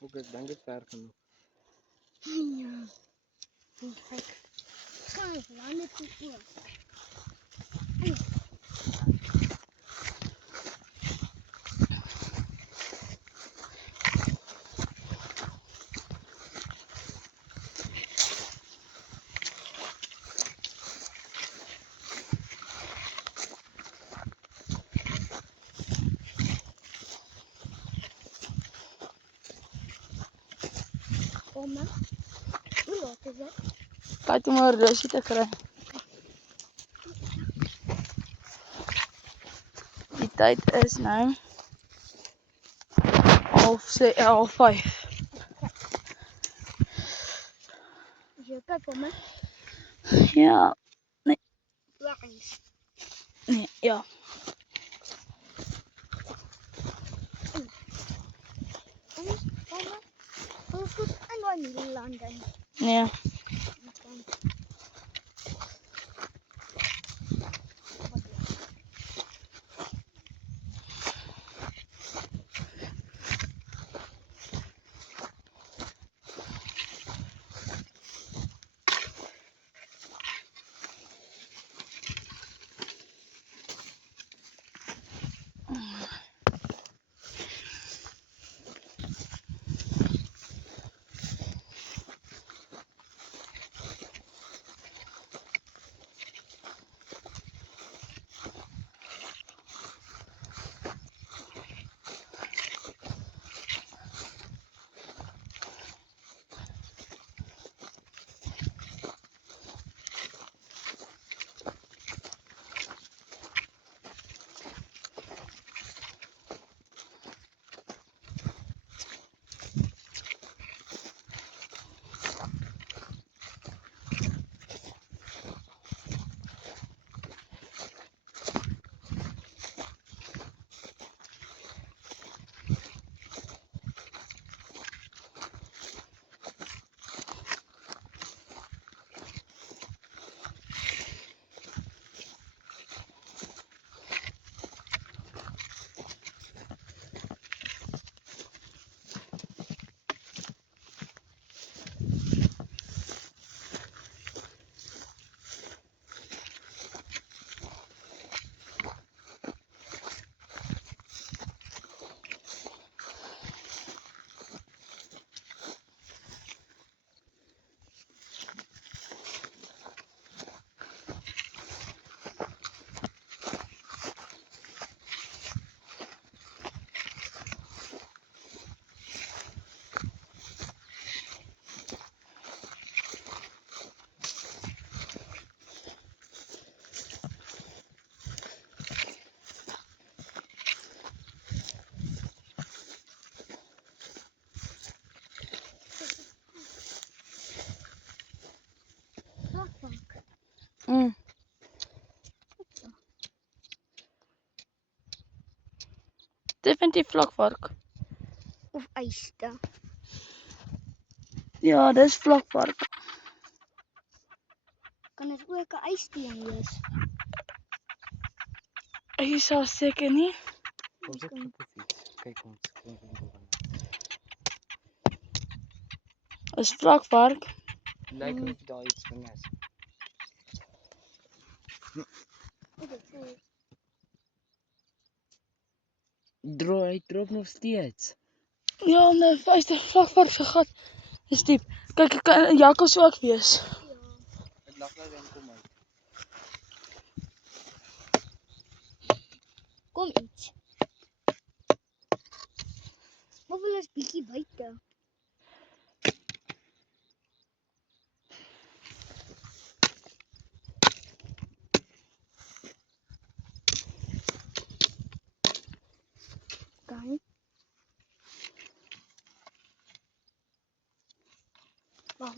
Ook ek dink dit ver genoeg. Ja. Kijk. Gaan landen toe oor. Kom maar. Hoe laat is het? Kijk om een rusje te krijgen. Die tijd is nu 4:30. Is je kijk kom maar. Ja, Waar eens. nee, ja. Anders kom maar. Hoe goed en dan niet landen. Nee. Vlakbank. Definitief vlakvark. Of ijsda. Ja, dat is vlakvark. Kan het ook een ijsteen wees? Ik zou zeker niet. Ons het op 'n fiets. Kyk ons klink in die wand. Dat is vlakvark. Lyk of daar iets van is. Hy drop nog steeds. Ja, nee, 50 vlakvark se gat is diep. Kijk, ik kan een jakkals sou ook wees. Dit lag nou dan kom uit. Kom iets. Wat wil ons bietjie buite? Kan. Wacht.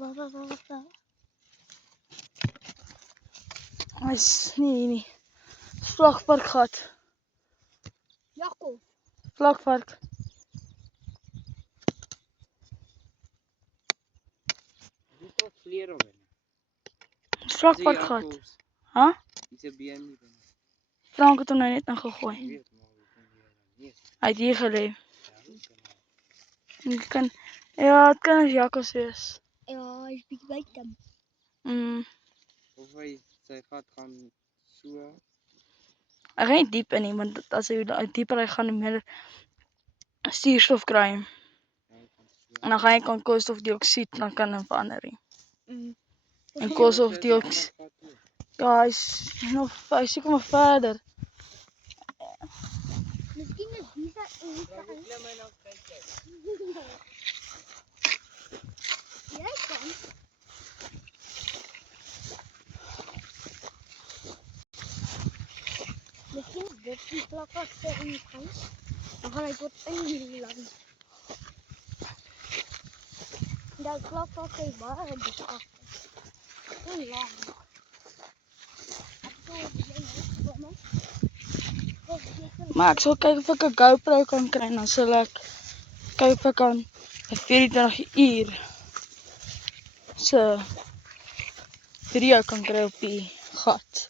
Hij is niet. Het is vlakvark gat. Jakob. Vlakvark. Dis tot vleer of binne. Het is vlakvark gat. Huh? Huh? Dis 'n been nie binne. Frank het hem nou net nog gegooid. Weet maar hoe kom jy dan? Nee. Hij heeft hier geleefd. Ja, hoe kan hy? Je kan Ja, het kan 'n jakkals wees. Ja, hy is bietjie buite. Of sy gat gaan so. Hy gaan nie diep in nie, want as hy dieper hy gaan, hoe meer suurstof kry. Hy gaan so. En dan gaan hy kan koolstofdioksied dan kan hy verander. Mm. En koolstofdioksied. Ja, hy is seker maar verder. Miskien is die sy Klim en dan kyk jy. Jy kan. Miskien is dit die plek wat sy ingaan. Dan gaan hy tot in die land. Dat plek wat sy baie dik agter. En lang. Maar ek sal kyk of ek 'n GoPro kan kry en dan sal ek kyk of ek kan 'n 24 uur se video kan kry op die gat.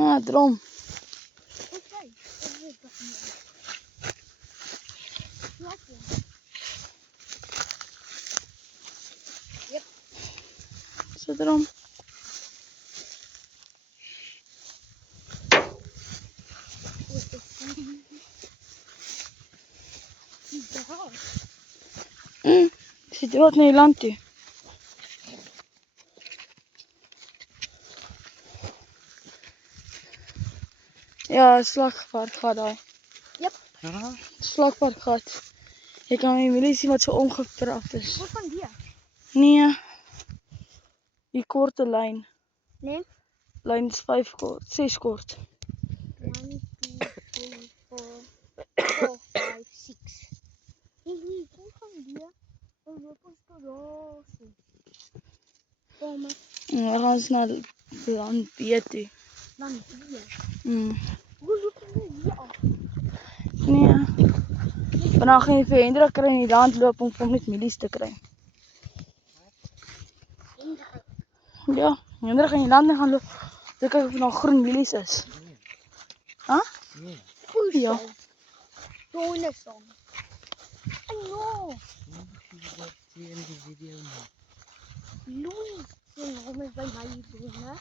Ah, drom. So drom. Sit wat na die land toe. Ja, slagpark gat daai. Ja. Slagpark gat. Jy kan die milie sien wat so omgeprap is. Wat van die? Nee. Die korte lyn. Nee. Lyn is 5 kort, 6 kort. 1, 2, 3, 4, 5, 6. Nee, kom van die. Dan loop ons tot daar. Kom maar. En dan gaan ons na land B toe. Dan die. Hoe loop jy hier af? Nee. Vandag gaan jy vir Hendrik kry in die land loop om net milies te kry. Ja, Hendrik gaan in die land gaan loop. Te kyk of er nog groen milies is. Nee. Huh? Goed Ja. zo. Donderdag. Hallo. Zie in die video nie. Louis. Zijn naam is bij mij doen, hè?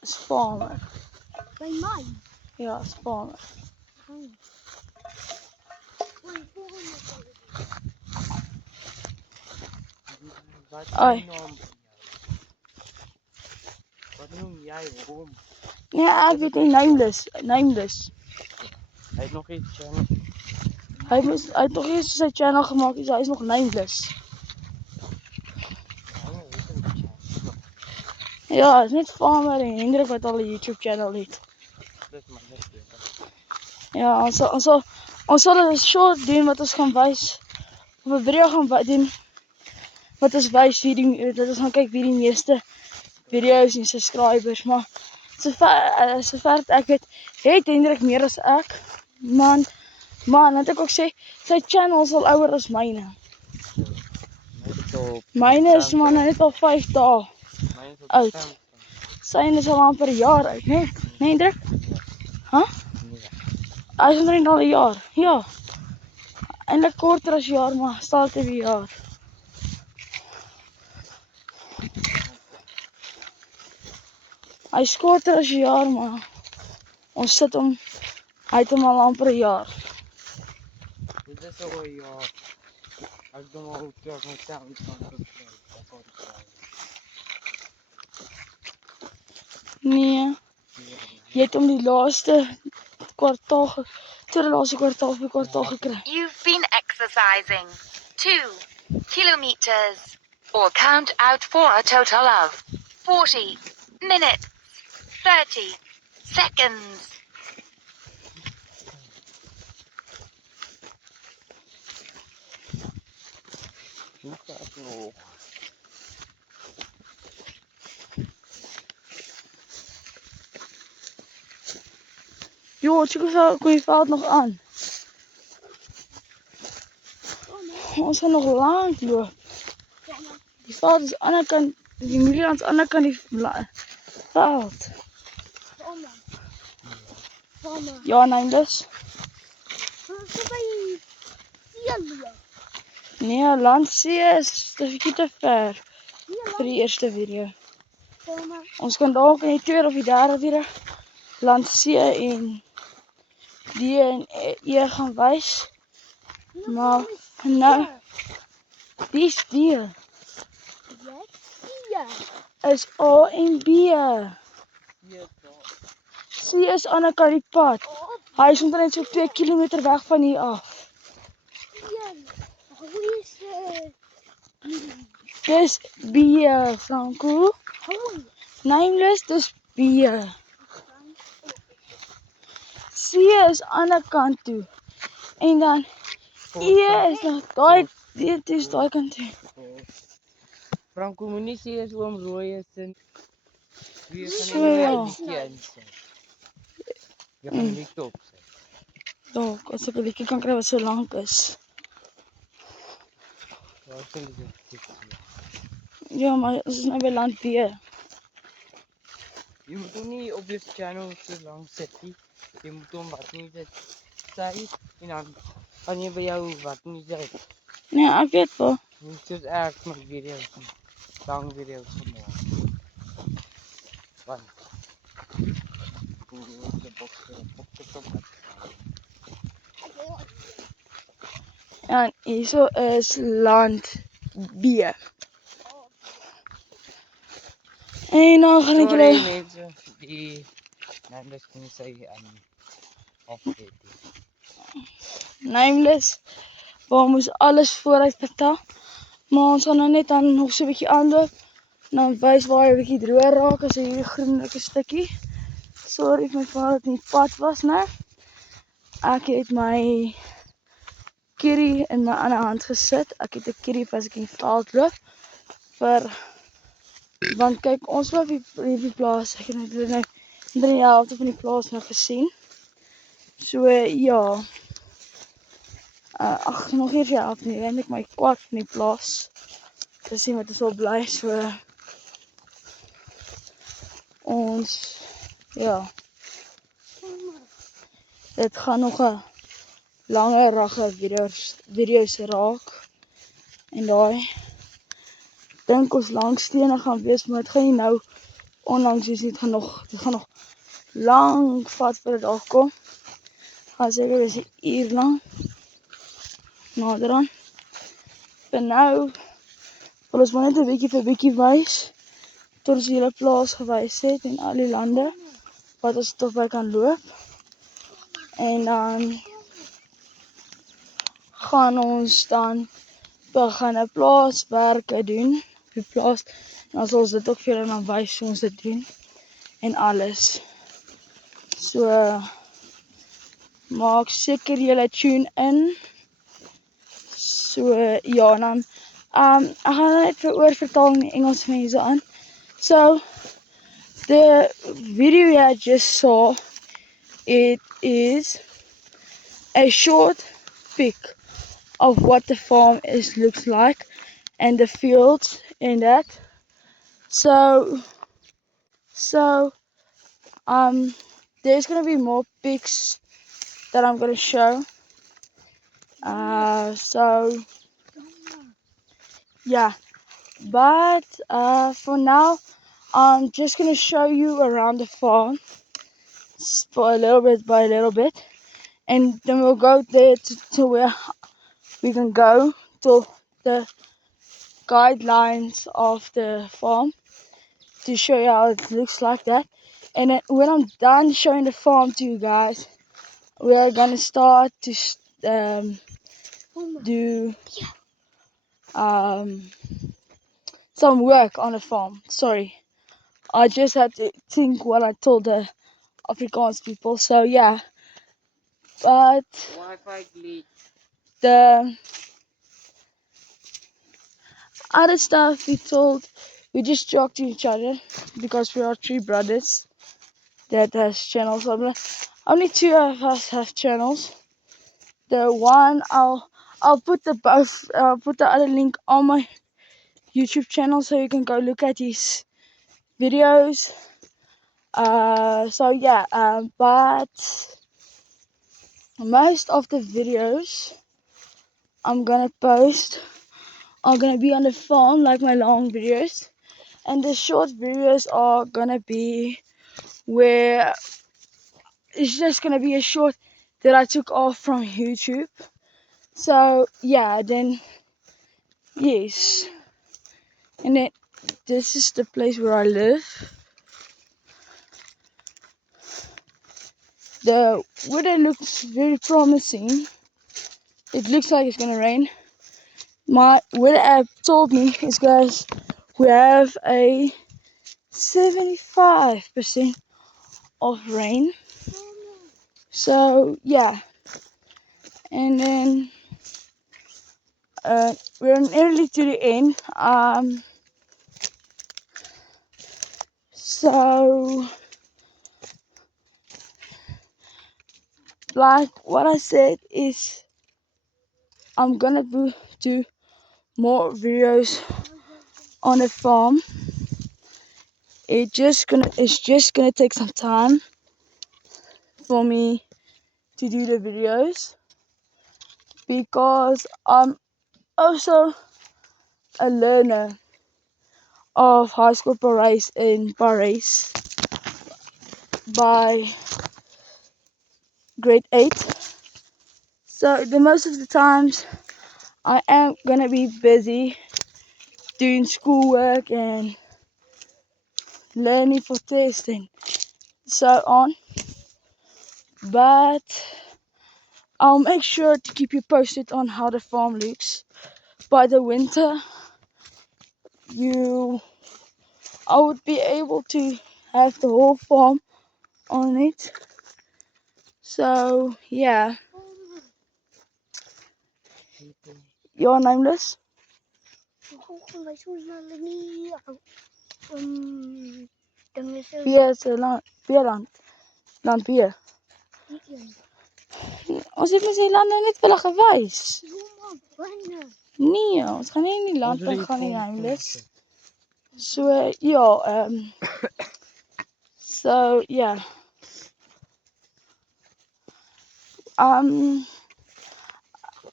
Is farmer. Bij mij. Ja, is farmer. Oh. Wat Ai. naam? Wat noem jij hom? Nee, ek weet nie, nameless. Hy het nog iets channel. Hy het nog eers sy channel gemaak, so hy is nog nameless. Ja, het is net Farmer en Hendrik wat al 'n YouTube channel het. Dit maar net weer. Ja, ons sal 'n short doen wat ons gaan wys. Of 'n video gaan doen wat ons wys dat ons gaan kyk wie die meeste video's en subscribers, maar sover ek weet, het Hendrik meer as ek. Man, net ek ook sê, sy channel is al ouer as myne. Myne is maar net al 5 dae oud. Syne is al amper 'n jaar oud, né? Nee, Hendrik? Huh? Nee. Hy is omtrent al 'n jaar. Ja. Eintlik korter as 'n jaar, maar staal te 'n jaar. Hy is korter as 'n jaar, maar ons sit hom, hy het hom al amper 'n jaar. Dit is al 'n jaar. Ek doen al toe ek met town van Nee, jy het hom die laaste kwartaal, tweede laaste kwartaal of die kwartaal gekry. You've been exercising 2 kilometers, or count out for a total of 40 minutes, 30 seconds. nog. Joh, kom je veld nog aan. Ons gaan nog lang loop. Die veld is aan de andere kant, die muur aan de andere kant die veld. Mama. Ja, neem dus. Ons gaan by Celia. Nee, Landsee is een beetje te ver voor die eerste video. Mama. Ons kan dalk in die tweede of die derde video Landsee en die en E gaan wys. Maar nou, die is B. Jy Is A en B. Hier daar. C is aan die kant die pad. Hy is omtrent so 2 kilometer weg van hier af. Hoe is Dis B, Franco. Hoe? Nameless, dis B. C is aan die kant toe. En dan E is nog dit is daai kant toe. Franco moenie sê as oom rooi is en wie So, gaan nie ja. die liedjie insit. Jy gaan nie top sê. Dalk as ek 'n liedjie kan kry wat so lank is. Daar sê dit. Ja, maar ons is nou by land B. Jy moet hom nie op jou channel so lank sit nie. Jy moet hom wat nie dit sê en dan kan jy by jou wat nie sê. Nee, ek weet wel. Jy moet soos ek my video's doen. Lang video's gemaak. Want hoe die bokse. En hierso is land B. En dan gaan ek Sorry julle mense, die nameless kan nie sê afgeet. nameless. Waar moes alles vooruit betaal. Maar ons gaan nou net dan nog so 'n bietjie aanloop. Dan wys waar hy 'n bietjie droog raak as hierdie groenlike stukkie. Sorry vir my vader dat nie pad was, né? Ek het my kierie in my ander hand gesit. Ek het 'n kierie as ek in die veld loop. Want kyk, ons loop hierdie plaas. Ek het net nou die helfte van die plaas nou gesien. So ja. Ag, nog eers die helfte nie. Eintlik my kwart van die plaas. Te sien wat is al bly. So ons ja. Dit gaan nog 'n langer ragge video's raak. En daai dink ons langstene gaan wees, maar dit gaan nie nou onlangs wees nie. Dit gaan nog lank vat voor dit daar kom. Gaan seker wees 'n uur lank. Nader aan. En nou wil ons maar net 'n bietjie vir bietjie wys tot ons die hele plaas gewys het en al die lande wat ons tot by kan loop. En dan gaan ons dan begin plaaswerke doen op die plaas. En dan sal ons dit ook vir julle dan wys hoe ons dit doen en alles. So maak seker julle tune in. So ja, en dan ek gaan net oor vertaal in Engels vir mense aan. So the video you just saw, it is a short pic of what the farm looks like and the fields in that. So there's gonna be more pics that I'm gonna show. So yeah, but for now I'm just gonna show you around the farm for a little bit by a little bit, and then we'll go there to where we can go to the guidelines of the farm to show you how it looks like that. And then when I'm done showing the farm to you guys, we are gonna start to do some work on the farm. Sorry, I just had to think what I told the Afrikaans people. So yeah, but Wi-Fi glitch. other stuff we just talk to each other because we are three brothers that has channels. Only two of us have channels. The one I'll put I'll put the other link on my YouTube channel so you can go look at his videos. So yeah, but most of the videos I'm gonna post are gonna be on the farm, like my long videos, and the short videos are gonna be where it's just gonna be a short that I took off from YouTube. So yeah, then yes, and then this is the place where I live. The weather looks very promising. It looks like it's gonna rain. My weather app told me is guys we have a 75% of rain. So yeah, and then we're nearly to the end. So like what I said is I'm gonna do more videos on the farm. It's just gonna take some time for me to do the videos because I'm also a learner of high school Paris in Paris by grade 8. So the most of the times I am gonna be busy doing schoolwork and learning for tests and so on. But I'll make sure to keep you posted on how the farm looks. By the winter, I would be able to have the whole farm on it. So yeah, you're nameless. Bier se land, bier. Ons het mos die land nou net vir hulle gewys. Nee, ons gaan nie in die land gaan nie, nameless. So ja, so yeah.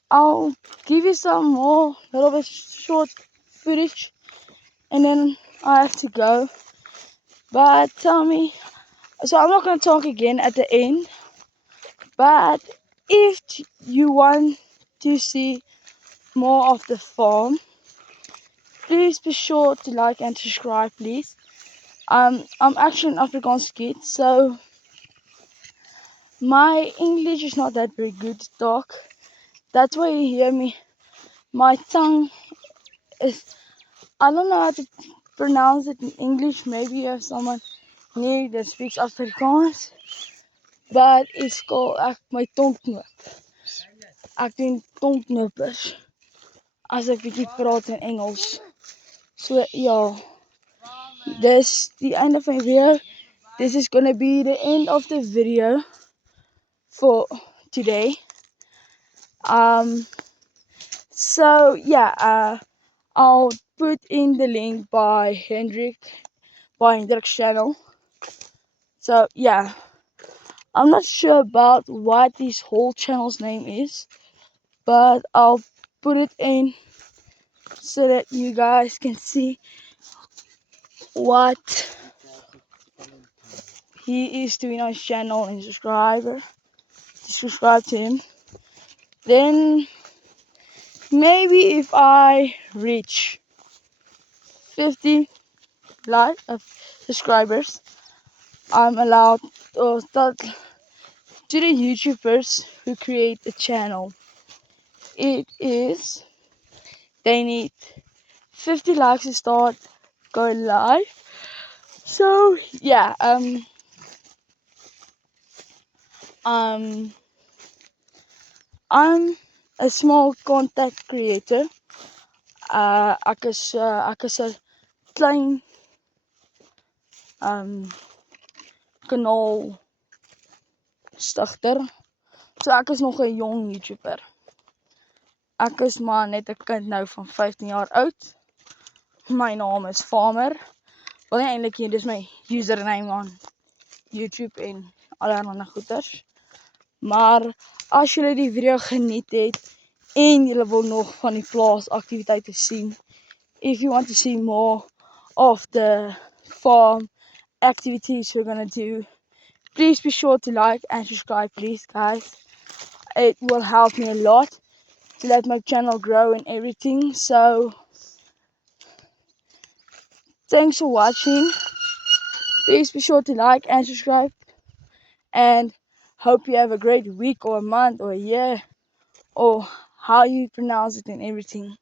I'll give you some more little bit short footage and then I have to go. But tell me, so I'm not going to talk again at the end, but if you want to see more of the farm, please be sure to like and subscribe, please. I'm actually an Afrikaans kid, so my English is not that very good to talk. That's why you hear me. My tongue is, I don't know how to pronounce it in English. Maybe you have someone near that speaks Afrikaans. But it's called my tongknop. Ek doen tongknoppers as ek bietjie praat in Engels. So ja, dis die einde van die video. This is gonna be the end of the video for today. So yeah, I'll put in the link by Hendrik's channel. So yeah, I'm not sure about what this whole channel's name is, but I'll put it in so that you guys can see what he is doing on his channel and subscribe to him. Then maybe if I reach 50 subscribers, I'm allowed to start to the YouTubers who create a channel. They need 50 likes to start going live. So yeah, I'm a small content creator. Ek is 'n klein kanaal stigter. So ek is nog 'n jong YouTuber. Ek is maar net 'n kind nou van 15 jaar oud. My naam is Farmer. Wel nie eintlik nie, dis my username aan YouTube en allerlei goeters. Maar as julle die video geniet het en julle wil nog van die plaasaktiwiteite sien, if you want to see more of the farm activities we're gonna do, please be sure to like and subscribe, please guys. It will help me a lot to let my channel grow and everything. So thanks for watching. Please be sure to like and subscribe, and hope you have a great week or a month or a year or how you pronounce it and everything.